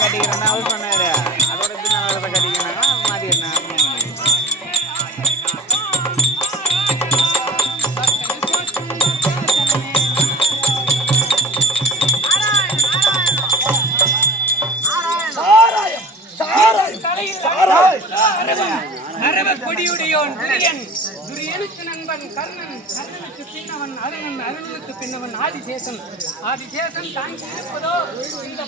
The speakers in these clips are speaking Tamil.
கட்டிக்கிறேன் அவர் சொன்னாரு அதோட கட்டிக்கிறாங்க மாதிரி என்ன கொடியுடையோன் துரியன் துரியனுக்கு நண்பன் கர்ணன் கர்ணனுக்கு பின்னவன் அருணன் அருணுக்கு பின்னவன் ஆதிசேஷன் ஆதிசேஷன் தாங்கி இருப்பதோ இந்த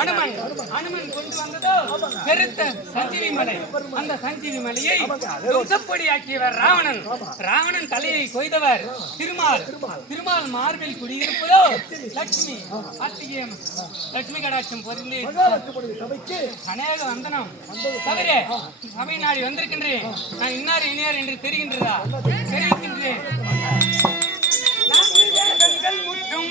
அனுமன் கொண்டு வந்ததோ பெருத்த சஞ்சீவி மலை அந்த சஞ்சீவி மலையை தும்சப்பொடியாக்கியவர் ராவணன் ராவணன் தலையை கொய்தவர் திருமால் மார்பில் குடியிருப்பதோ லட்சுமி லட்சுமி கடாட்சம் பொருந்தி அநேக வந்தனம் தவிர சபை நாடி வந்திருக்கின்றேன் நான் இன்னார் இனியார் என்று தெரிகின்றதா தெரிவிக்கின்றேன் முற்றும்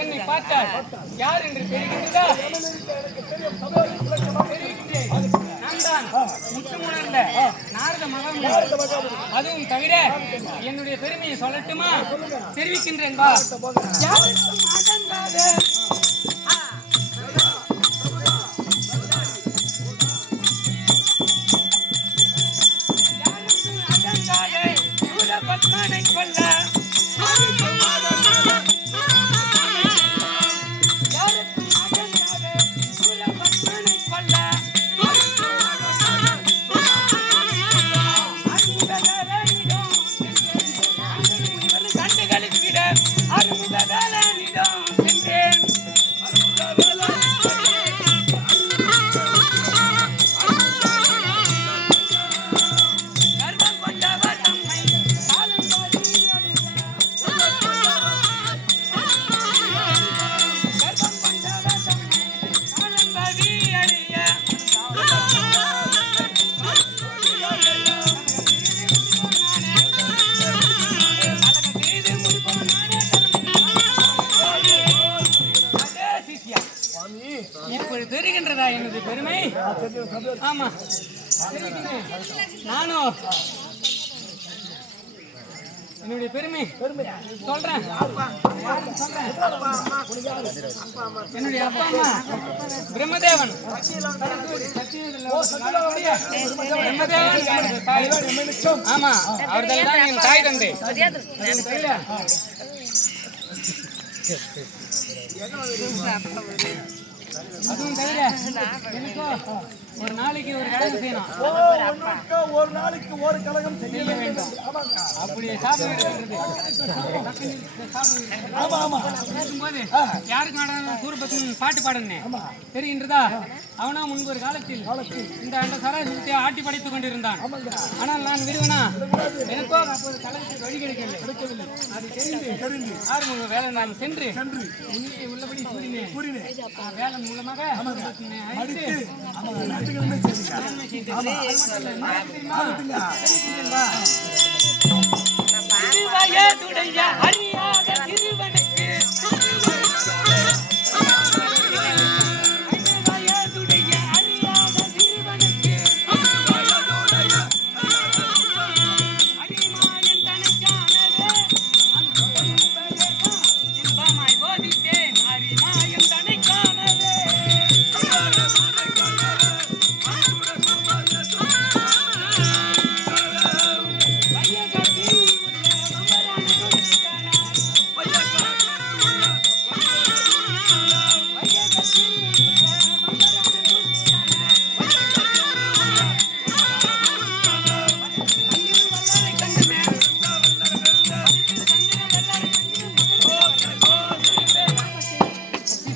என்னை பார்த்தால் யார் என்று தெரிகின்றதா? நான் தான் முற்றுமுணர்ந்த நாரத மகாமுனி. அதுவும் தவிர என்னுடைய பெருமையை சொல்லட்டுமா? தெரிவிக்கின்றேன். கொல்ல இப்படி தெரிகின்றதா எனது பெருமை? ஆமா, நானும் என்னுடைய பெருமை சொல்றேன். என்னுடைய அப்பா அம்மா பிரம்மதேவன் ஆமா, அவர்கள் தான் என் தாய் தந்தை. அதுவும் தவிர எனக்கோ ஒரு நாளைக்கு ஒரு கலகம் செய்யணும். ஒரு நாளைக்கு ஒரு கலகம் செய்ய வேண்டும். அப்படியே சாப்பிடும்போது யாருக்கு சூரபத்மன் பாட்டு பாடுனேன் தெரிகின்றதா? அவனா முன்பு ஒரு காலத்தில் இந்த அந்த சராசரியை ஆட்டி படைத்துக் கொண்டிருந்தான். ஆனால் நான் விரும்பினா எனக்கோ அப்போது கலகத்துக்கு வழி கிடைக்கவில்லை. அது தெரிந்து ஆறுமுக வேலை நான் சென்று உள்ளபடி கூறினேன். வேலன் மூலமாக அறியாத சிறுவனுக்கு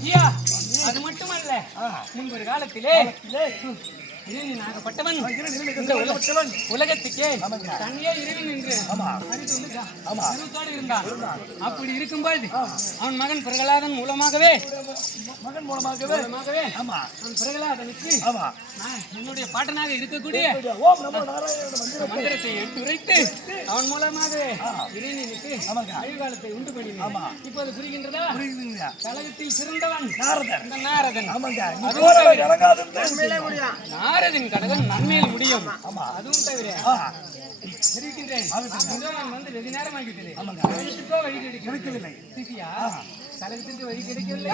ஐயா, அது மட்டுமல்ல முன்பொரு காலத்திலே நாகப்பட்டவன் இந்த உலகத்துக்கே தனியே இறைவன் என்று அறிவித்தோடு இருந்தான். அப்படி இருக்கும்போது அவன் மகன் பிரகலாதன் மூலமாகவே அவன் பிரகலாதனுக்கு என்னுடைய பாட்டனாக இருக்கக்கூடிய மந்திரத்தை எடுத்துரைத்து அவன் மூலமாகவே இறைவனுக்கு அழிவுகாலத்தை உண்டு பண்ணினான். இப்போது புரிகின்றதா? கழகத்தில் சிறந்தவன் நாரதன். நாரதின் கடகன் நன்மையில் முடியும். அதுவும் தவிர தெரிவிக்கின்றேன், வந்து வெகு நேரம் ஆகிவிட்டது. வழி கிடைக்கவில்லை. சிசியா, கழகத்திற்கு வழி கிடைக்கவில்லை.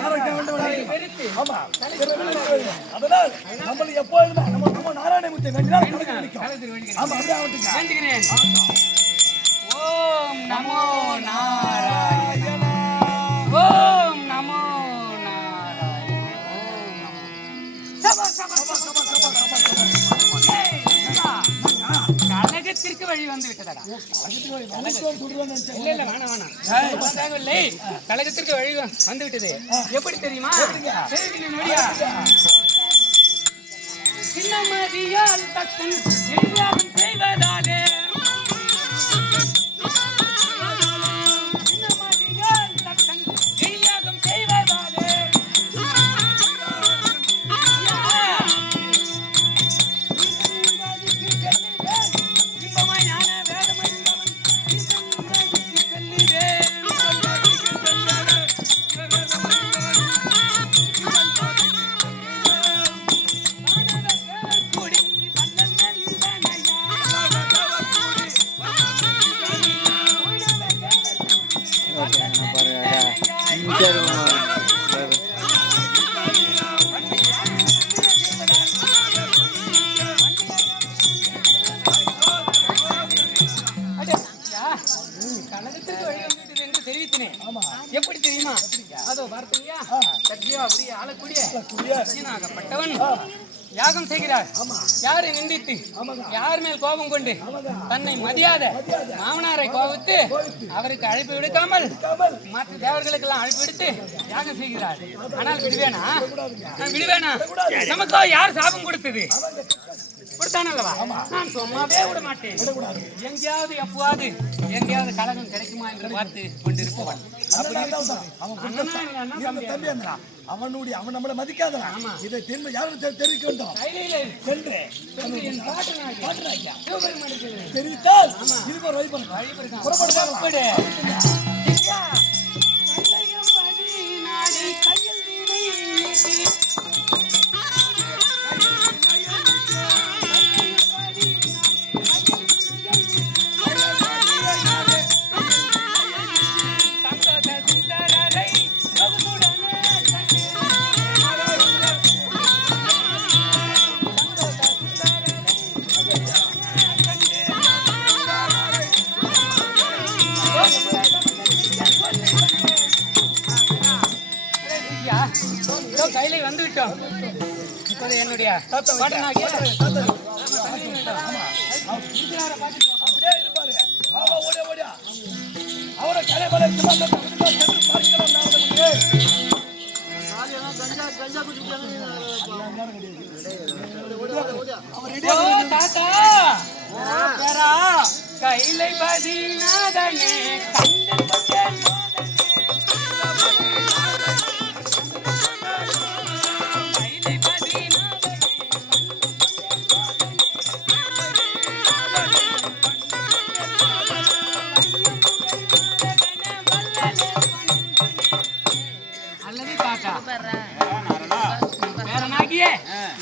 ஓம் நமோ நாராயண, ஓம் நமோ கழகத்திற்கு வழி வந்து விட்டதா? தேவையில்லை, கழகத்திற்கு வழி வந்து விட்டது. எப்படி தெரியுமா? சின்னமதியால் தத்தன் செய்வதாலே எப்படி தெரியுமா? அதோ பார்த்தீங்களா, ஆளக்கூடிய யாகம் செய்கிறார். யாரை நிந்தித்து, யார் மேல் கோபம் கொண்டு தன்னை மதியாத மாமனாரை கோபித்து அவருக்கு அழைப்பு விடுக்காமல் மற்ற தேவர்களுக்கு எல்லாம் அழைப்பு விடுத்து யாகம் செய்கிறார். ஆனால் விடுவேனா? நான் விடுவேனா? நமக்கோ யார் சாபம் கொடுத்தது? கொடுத்தானல்லவா? நான் சும்மாவே விட மாட்டேன். எங்கேயாவது எப்பவாது எங்கேயாவது கலகம் கிடைக்குமா என்று பார்த்து கொண்டிருப்பவன். அவனுடைய அவன் நம்மளை மதிக்காதவன். இதை திரும்ப யாரும் தெரிவிக்க வேண்டும். தெரிவித்தால் இதுக்கு ஒரு வழி புறப்படுவாங்க. கையில வந்து விட்டோம். இப்போது என்னுடைய பாட்டனாகிய அவரை கைலை பதிநாதனே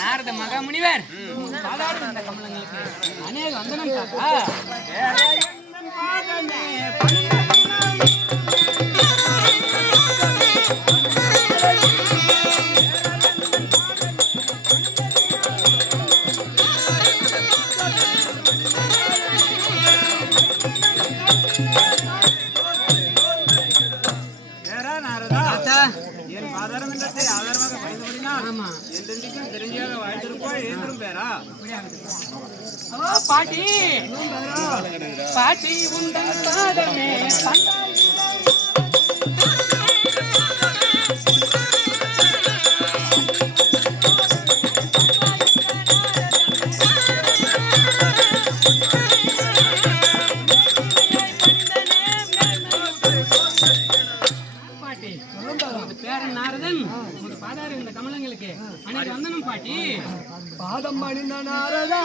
நாரத மகாமுனிவர் சாதாரண இந்த கமலங்களுக்கு அநேக வந்தனம் காக்கா. ஆதாரம் என்றதை ஆதாரமாக பயன்படுத்தினால் ஆமா என்றென்றைக்கும் தெரிஞ்சாக வாழ்ந்திருப்போம் எழுந்திரும் பேரா ஓ பாட்டி பாட்டி உந்தன் பாதமே பந்தாய் பேரன் நாரதன் ஒரு பாதாரு இந்த கமலங்களுக்கு அன்னைக்கு வந்தனும் பாட்டி பாதம் மணிந்த நாரதா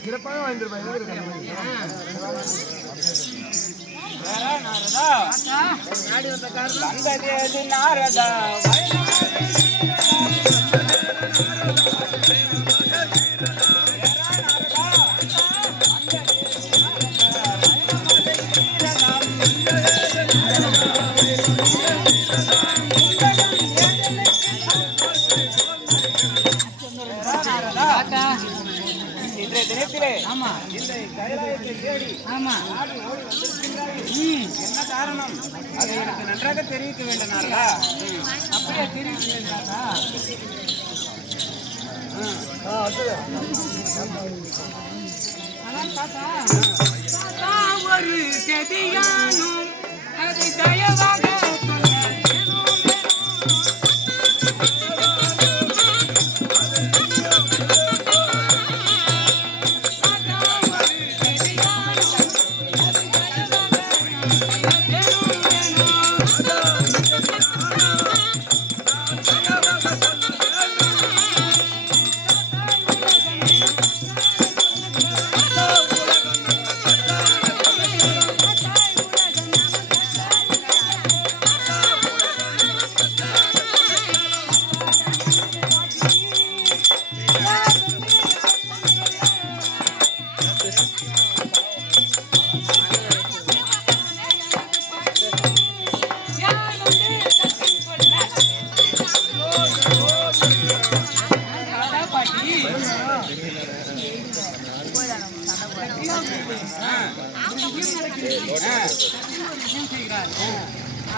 சிறப்பாக வாழ்ந்திருப்பாங்க நாடி வந்த காரணம் நாரதா இன்றைய தினத்திலே ஆமா இந்த கைலாயத்தை தேடி ஆமா என்ன காரணம் அதை எனக்கு நன்றாக தெரிவிக்க வேண்டும் நாரதா அப்படியே தெரிவிக்கிறா ஆனால் தாத்தா ஒரு செடியானும் அதை தயவாக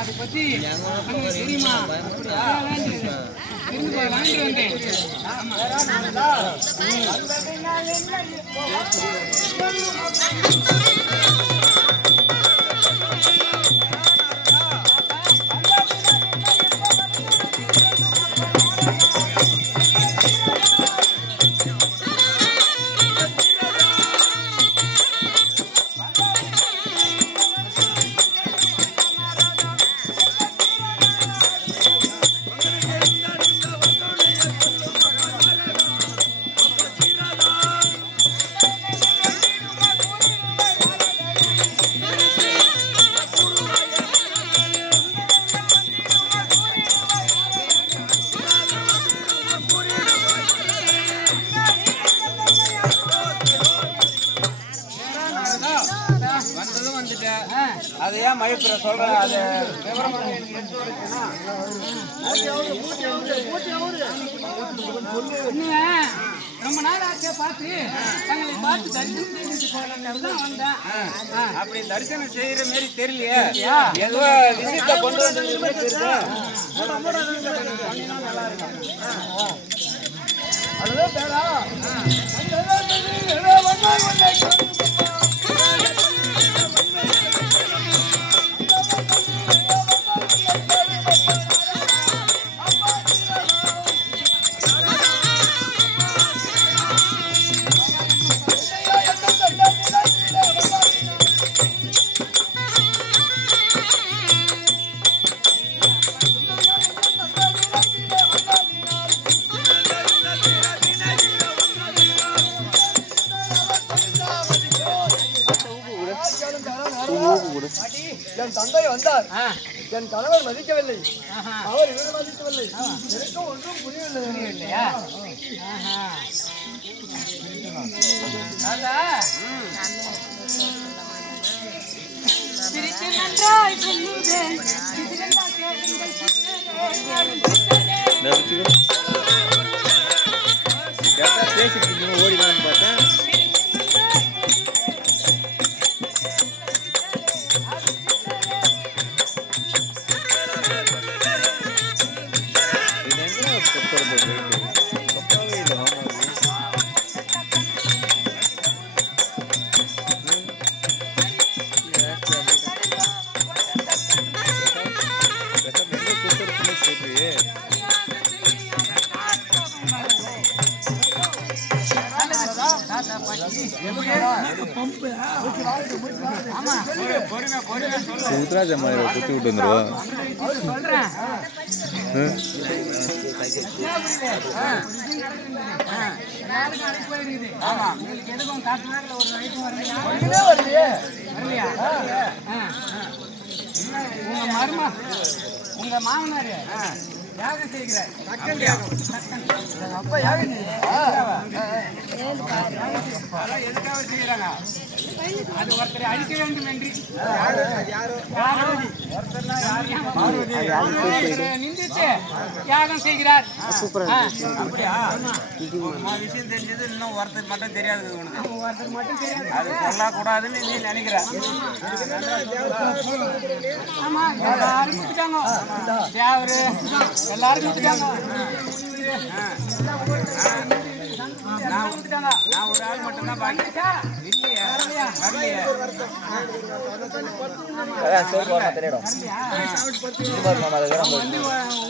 அதை பத்தி தெரியுமா வாங்கிட்டு வந்தேன் வந்ததும் வந்துட்டேன் அதை ஏன் மயப்புற சொல்றேன் அது விவரமாக எனக்கு எடுத்து வச்சுன்னா ரொம்ப நாள் ஆச்சே பார்த்து தங்களை பார்த்து தரிசனம் செய்து போகலாம் வந்தேன் அப்படி தரிசனம் செய்யற மாதிரி தெரியலையே ஏதோ விஷயத்தை கொண்டு வந்து தெரியுது நல்லா இருக்கும் அதுதான் பேரா என் தந்தை வந்தார் என் கணவர் மதிக்கவில்லை அவர் இவர் மதிக்கவில்லை எனக்கும் ஒன்றும் புரியவில்லையா சிரித்து நன்றாய் சொல்லுவேன் சிறிதெல்லா கேளுங்கள் பேசிட்டு ஓடிக்கலான்னு பார்த்தேன். உத்ராஜ மாதிரி குத்தி விட்டு வந்துருவா. சொல்றேன் எதுக்கும் காட்டு நேரத்தில் ஒரு வயசும் வரலையா? உங்க மருமா உங்க மாமனாரு யாகம் செய்கிறார். அப்ப யாரு எதுக்காக செய்யறாங்க? அது ஒருத்தரை அழிக்க வேண்டும் என்று நிந்தித்து யாகம் செய்கிறார். அப்படியா? விஷயம் தெரிஞ்சது இன்னும் ஒருத்தர் மட்டும் தெரியாது உனக்கு. ஒருத்தர் மட்டும் தெரியாது. அது சொல்லக்கூடாதுன்னு நீ நினைக்கிற. ஆமா எல்லாரும் கொடுத்துட்டாங்க. தேவரு எல்லாரும் கொடுத்துட்டாங்க. நான் ஒரு ஆள் மட்டும்தான் பாக்கி. இல்லையா? வரலையே.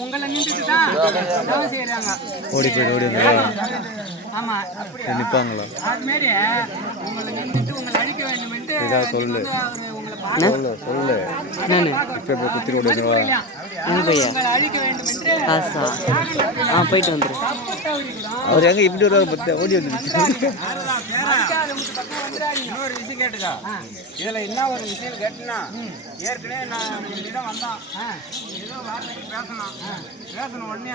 உங்களை நின்றுட்டு தான் செய்யறாங்க. ஓடி போயிட்டு ஓடி வந்துருவா. ஆமா நிப்பாங்களா? அது மாதிரி உங்களை நின்றுட்டு உங்களை அழிக்க வேண்டும் என்று சொல்லு உங்களை சொல்லு. இப்ப போய் குத்தி ஓடி வந்துருவா. உங்களை அழிக்க வேண்டும் என்று போயிட்டு வந்துடும். அவர் எங்க இப்படி வருவாங்க பத்தி ஓடி வந்துருச்சு. இன்னொரு விஷயம் கேட்டுக்கா. இதுல என்ன ஒரு விஷயம் கேட்டுனா, ஏற்கனவே நான் என்னிடம் வந்தான். ஏதோ வார்த்தைக்கு பேசணும் உடனே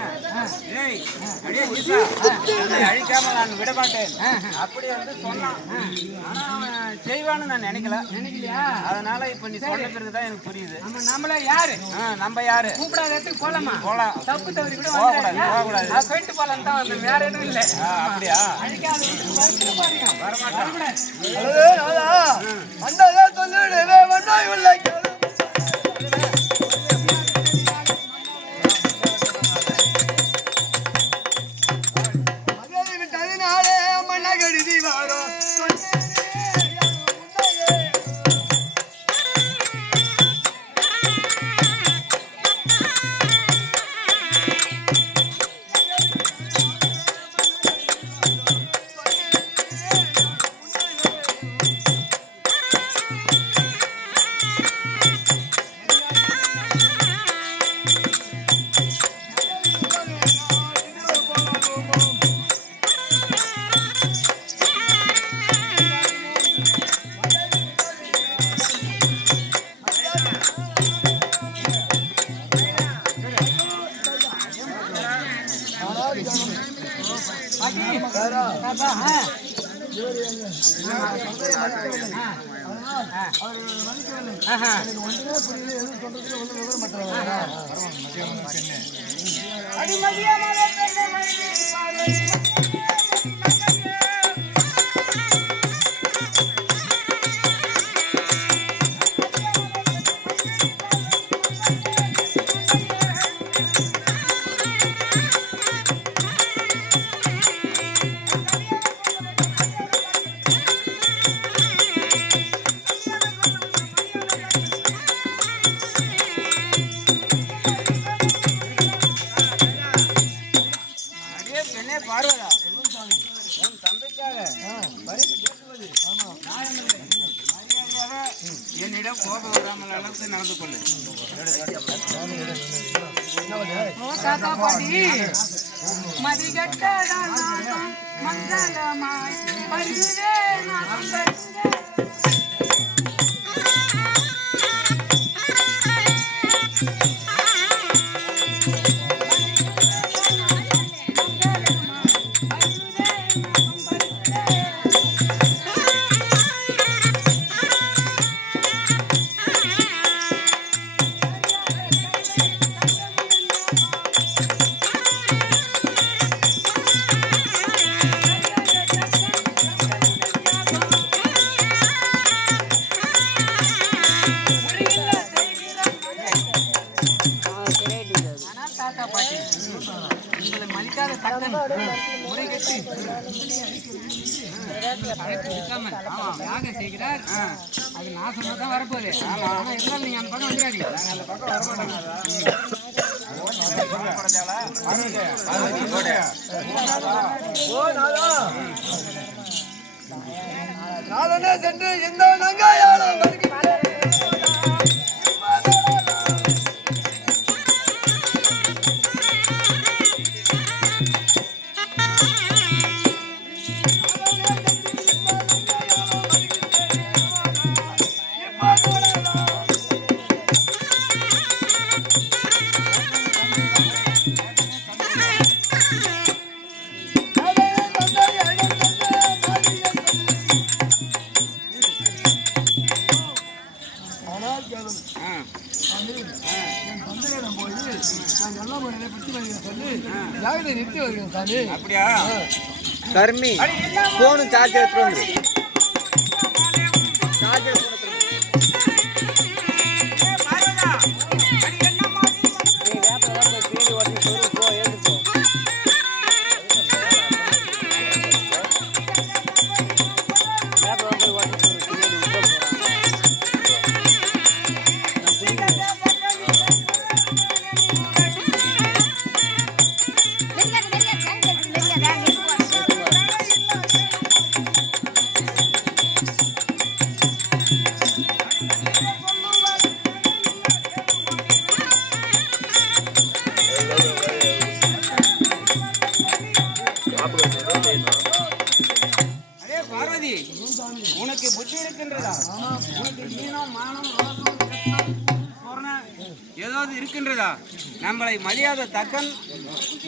ஏய் அடியே ஈசா, உன்னை அழிக்காம நான் விட மாட்டேன் அப்படி வந்து சொன்னான். ஆனா அவன் செய்வான்னு நான் நினைக்கலையா? அதனால இப்ப நீ சொன்ன பிறகுதான் எனக்கு புரியுது. நம்மள யாரு? நம்ம யாரு? கூப்பிடாத இடத்துக்கு போலாமா? போலாம். தப்பு தவறி கூட போகக்கூடாது. நான் போயிட்டு போலாம் தான் வந்தேன். வேற எதுவும் இல்லை. அப்படியா? அழிக்காத வரமாட்டேன். அந்த சொல்லிடுவே வந்தாய் உள்ள விட்டதுனாலே மண்ண கருதி வாரம் என்னிடம் கோபம் வராமல் அளவுக்கு நடந்து கொள்ளு. மங்களமாய் ஆனால் தாத்தா பாட்டி உங்களை மதிக்காத தக்கன் முறை கட்டி அழைத்து இருக்காமல் யாகம் செய்கிறார். அது நான் சொன்னதான் வரப்போகுது. ஆனா இருந்தாலும் நீங்க அந்த பக்கம் வந்துடாதீங்க. அந்த பக்கம் வரமாட்டாங்க. நாளனே சென்று இந்த நங்காயாளம் நிறுத்தி வருகிறேன் சாமி. அப்படியா? கர்மி போனும் சார்ஜ் எடுத்துட்டு வந்து சார்ஜ் எடுத்து உனக்கு புத்தி இருக்கின்றதா? உனக்கு ஈனம், மானம், ரோசம், கஷ்டம், சொர்ணம் ஏதாவது இருக்கின்றதா? நம்மளை மரியாதை தக்கன்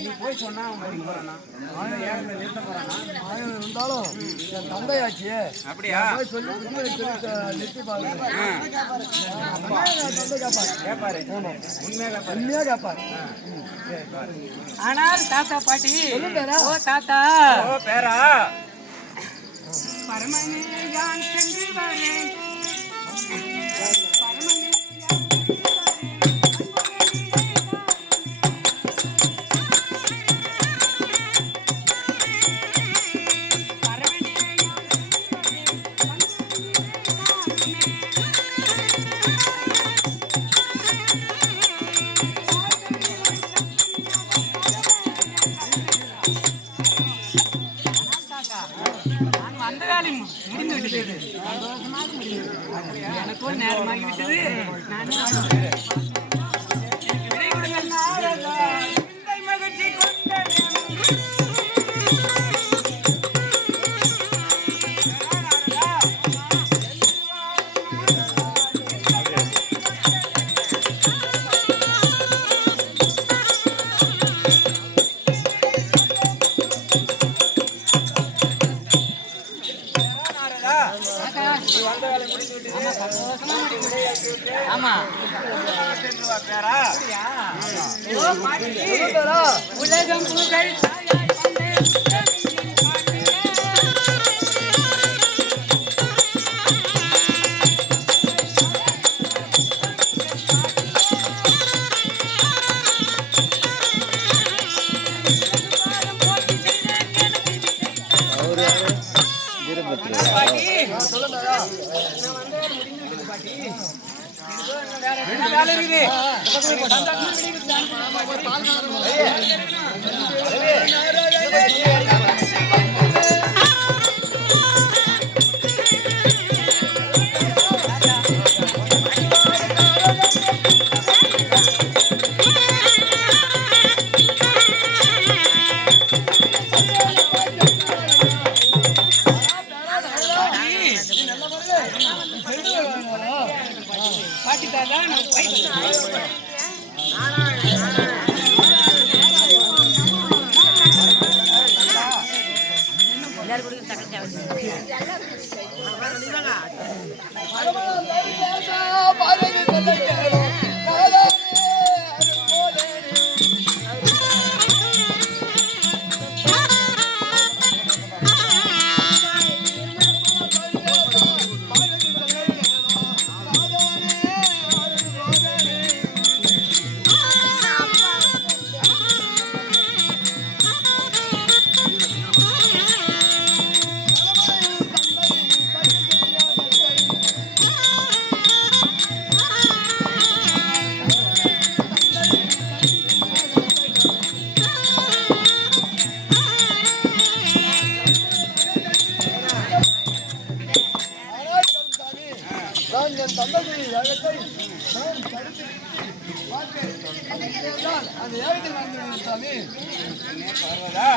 நீ போய் சொன்னா அவன் மதிக்க போறானா? நிறுத்த போறானா? இருந்தாலும் என் தந்தையாச்சு. அப்படியா? போய் சொல்லி நிறுத்தி பாருங்க. தந்தை கேப்பாரு, உண்மையா கேட்பாரு. ஆனால் தாத்தா பாட்டி ஓ தாத்தா ஓ பேரா பரமனே யான் சென்று வரேன். அந்த வேலை முடிந்து விட்டது. எனக்கும் நேரமாகி விட்டது. நான் விடை கொடுங்கள் நாரதா. இந்த மகிழ்ச்சி கொண்ட ஆமா பேரா உலகம் புகழ் வேலை இருக்குது. பாட்டி தாத்தா நான் நான் என் தந்தையை யாகத்தை நான் தடுத்து பார்த்தேன். அந்த யாகத்தில் வந்து சாமி பார்வதா